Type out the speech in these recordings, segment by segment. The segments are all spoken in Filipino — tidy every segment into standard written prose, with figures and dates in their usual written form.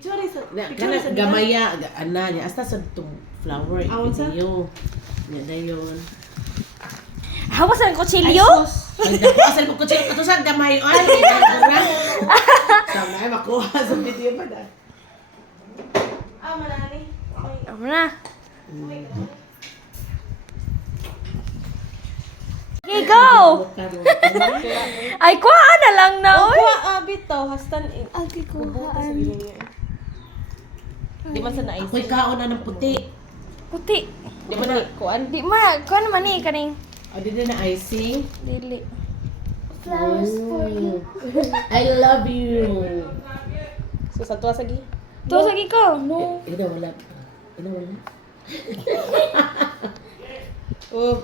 Kana gamaya ana niya asta sa tong flower Awon sa? iyo. Nya dayon. Hawas ang kutsilyo? Ay dako asal ko kutsilyo kato sa gamay ay gagara. Sama ay makuha sa video pa da. Manani. Ano na? Okay, go! Ay, kuha na lang na, oy! Bitaw, hastan Okay, bubuta sa kuhaan. gilinga. Di man sa nais. Ako'y kaon na ng puti. Puti. Di man na kuan. Di ma, kuha naman eh, kaning. O di na icing. Dili. Flowers for you. I love you. So sa tuwa sagi. Tuwa sa ikaw, no. Ina wala. Ina wala. Oh.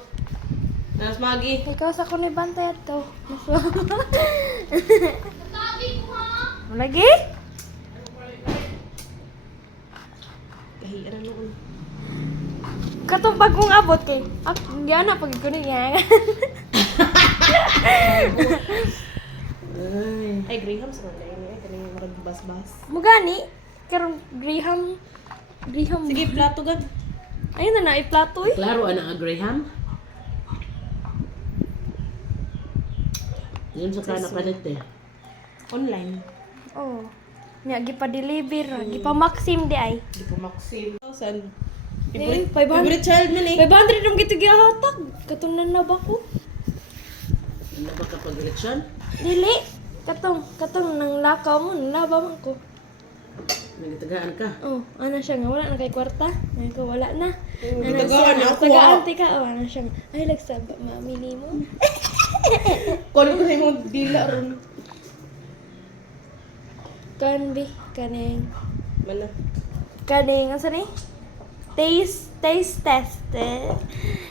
Nas magi. Ikaw sa kunay bantay to. Lagi? Kahiran noon. Katong bagong abot kay. Yan na pag ko niya. Ay Graham sa mga ini ay kaning murag bas-bas. Mugani karong Graham. Sige plato gad. Ayun na iplato eh. Klaro ana nga Graham. Yun sa kana palit eh. Online. Oh. Nya gipa-deliver, gipa-maxim di ay. Di ko Maxim. Saan? Eh, 500. Favorite child man eh. 500 yung gitu gihatag. Katong nanaba ko. Ano ba kapag eleksyon? Dili. Katong nang lakaw mo, nalaba man ko. Nagitagaan ka. Oh, ana siya nga wala na kay kwarta. Ay ko wala na. Nagtagaan ako, Tagaan ka. Oh, ana siya nga. Ay lagsab mami nimo. Kon ko sa imong dila ron. Kanbi kaning Mana? asa ni? Taste test.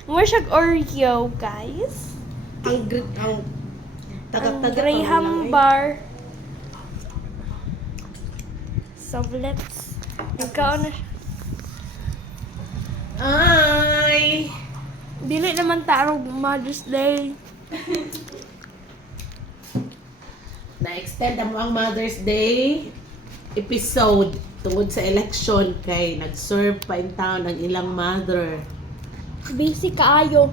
More siya Oreo, guys. Ang Ang tagat-tagat Graham bar. So let's ikaw na siya. Ay! Dili naman tarong Mother's Day. Na-extend mo ang Mother's Day episode tungod sa election kay nag-serve pa in town ang ilang mother. Busy kaayo.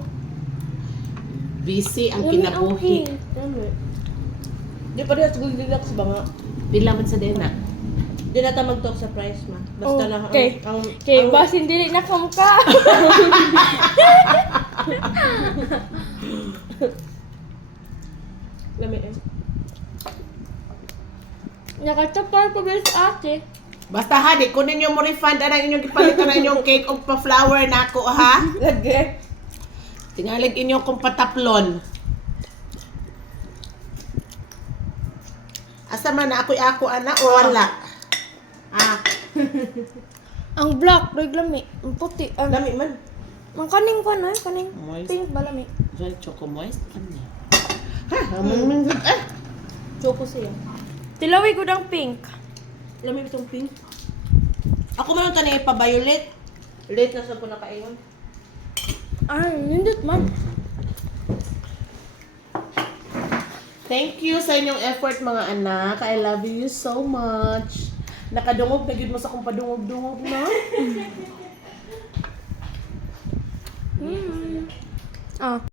Busy ang Lami kinabuhi. Ano? Di pa rin sa relax ba nga? Pila man sa dena. Di na ta mag-talk sa price ma. Basta na Okay. ang Okay, basin dili na kam ka. lami eh. Nakatapal ko guys ate. Basta ha, di kunin nyo mo refund ang inyong gipalitan na inyong cake o pa-flower na ako ha. Lagi. Tingalig inyong kong pataplon. Asa man na ako'y ako ana o wala? Ah, Ang black, reglami. Ang puti. Lami man. Ang kaning ko na, kaning Moist. pink ba lami? dyan choco moist. Ano yan? Choco siya. Tilawi ko ng pink. Lami itong pink. Ako man kanay pa violet. Late na sa ko nakaingon. Nindot man. Thank you sa inyong effort mga anak. I love you so much. Nakadungog na gyud mo sa kong padungog-dungog na. Ah.